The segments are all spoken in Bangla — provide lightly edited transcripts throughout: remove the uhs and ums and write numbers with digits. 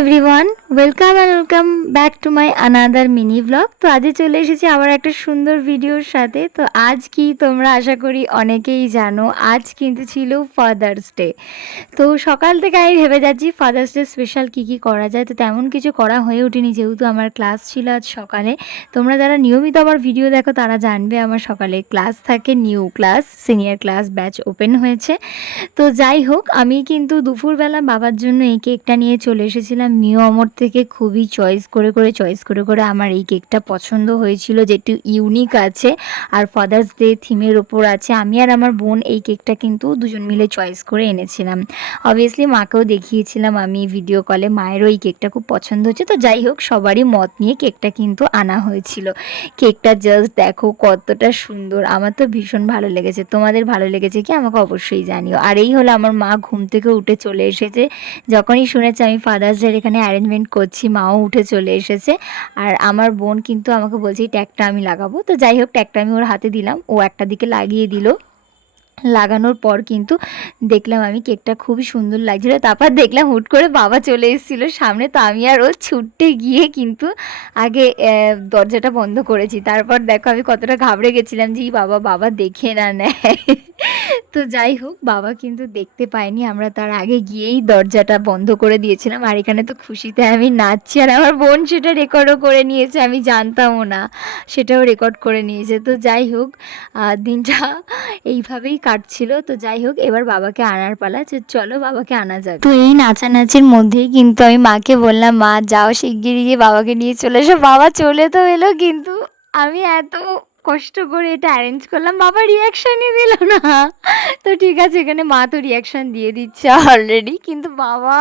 Everyone, welcome back to my another mini blog. তো আজকে চলে এসেছি আবার একটা সুন্দর ভিডিওর সাথে। তো আজ কি তোমরা আশা করি অনেকেই জানো, আজ কিন্তু ছিল ফাদার্স ডে। তো সকাল থেকে আমি ভেবে যাচ্ছি ফাদার্স ডে স্পেশাল কী করা যায়। তো তেমন কিছু করা হয়ে ওঠেনি, যেহেতু আমার ক্লাস ছিল আজ সকালে। তোমরা যারা নিয়মিত আমার ভিডিও দেখো তারা জানবে আমার সকালে ক্লাস থাকে, new class, senior class batch open হয়েছে। তো যাই হোক, আমি কিন্তু দুপুরবেলা বাবার জন্য এই কেকটা নিয়ে চলে এসেছিলাম মিও অমর থেকে। খুবই চয়েস করে আমার এই কেকটা পছন্দ হয়েছিল, যেটি ইউনিক আছে আর ফাদার্স ডে থিমের ওপর আছে। আমি আর আমার বোন এই কেকটা কিন্তু দুজন মিলে চয়েস করে এনেছিলাম। অবভিয়াসলি মাকেও দেখিয়েছিলাম আমি ভিডিও কলে, মায়েরও এই কেকটা খুব পছন্দ হচ্ছে। তো যাই হোক, সবারই মত নিয়ে কেকটা কিন্তু আনা হয়েছিল। কেকটা জাস্ট দেখো কতটা সুন্দর, আমার তো ভীষণ ভালো লেগেছে। তোমাদের ভালো লেগেছে কি আমাকে অবশ্যই জানিও। আর এই হলো আমার মা ঘুম থেকে উঠে চলে এসেছে। যখনই শুনেছে আমি ফাদার্স ডের এখানে অ্যারেঞ্জমেন্ট করছি, মাও উঠে চলে এসেছে। আর আমার বোন কিন্তু আমাকে বলছে এই ট্যাগটা আমি লাগাবো। তো যাই হোক, ট্যাগটা আমি ওর হাতে দিলাম, ও একটা দিকে লাগিয়ে দিল। লাগানোর পর কিন্তু দেখলাম আমি কেকটা খুবই সুন্দর লাগছিল। তারপর দেখলাম হুট করে বাবা চলে এসেছিল সামনে। তো আমি আর ও ছুটতে গিয়ে কিন্তু আগে দরজাটা বন্ধ করেছি। তারপর দেখো আমি কতটা ঘাবড়ে গেছিলাম যে বাবা বাবা দেখে না নেয়। তো যাই হোক, বাবা কিন্তু দেখতে পায়নি, আমরা তার আগে গিয়েই দরজাটা বন্ধ করে দিয়েছিলাম। আর এখানে তো খুশিতে আমি নাচছি, আর আমার বোন সেটা রেকর্ডও করে নিয়েছে, আমি জানতামও না, সেটাও রেকর্ড করে নিয়েছে। তো যাই হোক, দিনটা এইভাবেই কাটছিল। তো যাই হোক, এবার বাবাকে আনার পালা, যে চলো বাবাকে আনা যাক। তো এই নাচানাচির মধ্যেই কিন্তু আমি মাকে বললাম, মা যাও শিগগিরি গিয়ে বাবাকে নিয়ে চলে এসো। বাবা চলে তো এলো, কিন্তু আমি এত কষ্ট করে এটা অ্যারেঞ্জ করলাম, বাবা রিয়াকশানই দিল না। তো ঠিক আছে, এখানে মা তো রিয়াকশান দিয়ে দিচ্ছে অলরেডি, কিন্তু বাবা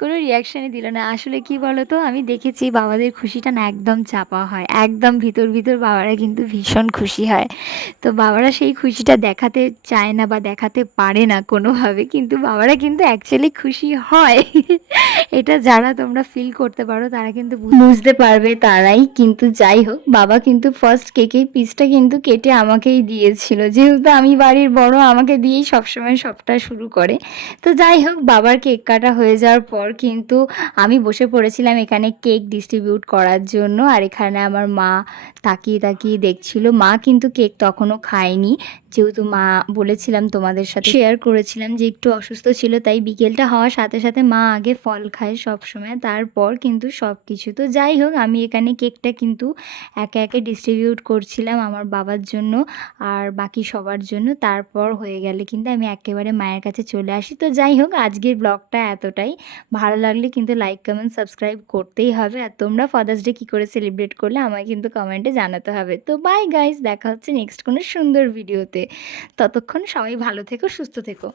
কোনো রিয়াকশানই দিল না। আসলে কি বলো তো, আমি দেখেছি বাবাদের খুশিটা না একদম চাপা হয়, একদম ভিতর ভিতর বাবারা কিন্তু ভীষণ খুশি হয়। তো বাবারা সেই খুশিটা দেখাতে চায় না বা দেখাতে পারে না কোনোভাবে, কিন্তু বাবারা কিন্তু অ্যাকচুয়ালি খুশি হয়। এটা যারা তোমরা ফিল করতে পারো তারা কিন্তু বুঝতে পারবে তারাই। কিন্তু যাই হোক, বাবা কিন্তু ফার্স্ট কেকের পিসটা কিন্তু কেটে আমাকেই দিয়েছিল, যেহেতু আমি বাড়ির বড়, আমাকে দিয়েই সবসময় সবটা শুরু করে। তো যাই হোক, বাবার কেক কাটা হয়ে যাওয়ার পর কিন্তু আমি বসে পড়েছিলাম এখানে কেক ডিস্ট্রিবিউট করার জন্য। আর এখানে আমার মা তাকিয়ে তাকিয়ে দেখছিল। মা কিন্তু কেক তখনও খায়নি, যেহেতু মা বলেছিলাম তোমাদের সাথে শেয়ার করেছিলাম যে একটু অসুস্থ ছিল, তাই বিকেলটা হওয়ার সাথে সাথে মা আগে ফল খায় সব সময়, তারপর কিন্তু সব কিছু। তো যাই হোক, আমি এখানে কেকটা কিন্তু একে একে ডিস্ট্রিবিউট করছিলাম আমার বাবার জন্য আর বাকি সবার জন্য। তারপর হয়ে গেলে কিন্তু আমি একেবারে মায়ের কাছে চলে আসি। তো যাই হোক, আজকের ব্লগটা এতটাই। ভালো লাগলে কিন্তু লাইক কমেন্ট সাবস্ক্রাইব করতেই হবে। আর তোমরা ফাদার্স ডে কী করে সেলিব্রেট করলে আমায় কিন্তু কমেন্টে জানাতে হবে। তো বাই গাইস, দেখা হচ্ছে নেক্সট কোনো সুন্দর ভিডিওতে। ততক্ষণ সবাই ভালো থেকো, সুস্থ থেকো।